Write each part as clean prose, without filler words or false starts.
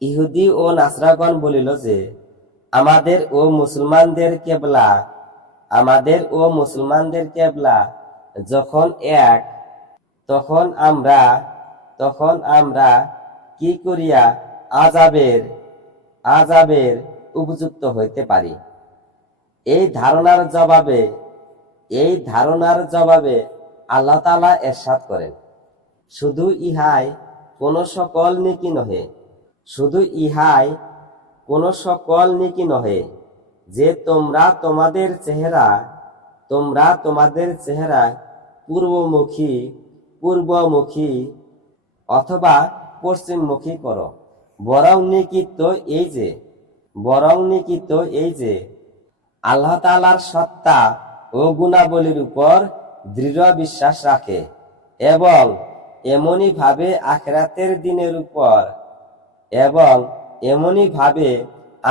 ইহুদি ও নাসরাগণ বলিল যে, আমাদের ও মুসলমানদের কেবলা, আমাদের ও মুসলমানদের কেবলা যখন এক, তখন আমরা কি করিয়া আযাবের উপযুক্ত হইতে পারি। এই ধারণার জবাবে আল্লাহ তাআলা ইরশাদ করেন, শুধু ইহাই কোন সকল নেকি নহে যে তোমরা তোমাদের চেহারা পূর্বমুখী অথবা পশ্চিমমুখী করো, বরং নেকি তো এই যে আল্লাহ তাআলার সত্তা ও গুণাবলীর উপর দৃঢ় বিশ্বাস রাখে এবং এমনি ভাবে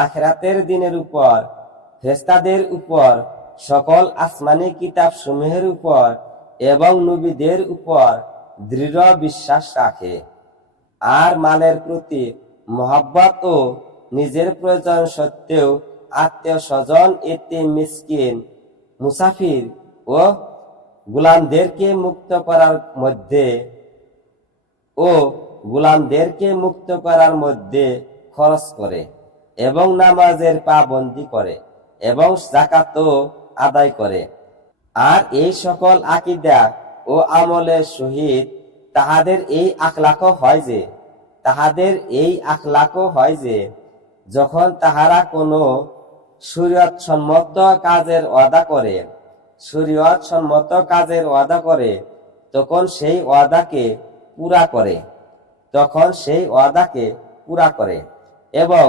আখিরাতের দিনের উপর ফেরেশতাদের উপর, সকল আসমানী কিতাব সমূহের উপর এবং নবীদের উপর দৃঢ় বিশ্বাস রাখে। আর মালের প্রতি মহব্বত ও নিজের প্রয়োজন সত্ত্বেও আত্মীয় স্বজন, এতিম, মিসকিন, মুসাফির ও গোলামদেরকে মুক্ত করার মধ্যে খরচ করে এবং নামাজের পাবন্দী করে এবং যাকাতও আদায় করে। আর এই সকল আকীদা ও আমলের সহিত তাহাদের এই আখলাকও হয় যে যখন তাহারা কোনো শরীয়তসম্মত কাজের ওয়াদা করে তখন সেই ওয়াদাকে পুরা করে এবং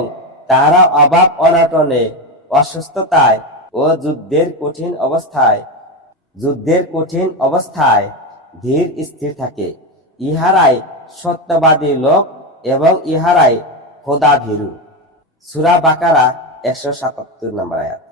তাহারা অভাব অনটনে, অসুস্থতায় ও যুদ্ধের কঠিন অবস্থায় ধীর স্থির থাকে। ইহারাই সত্যবাদী লোক এবং ইহারাই খোদা ভীরু। সূরা বাকারা 177 নম্বর আয়াত।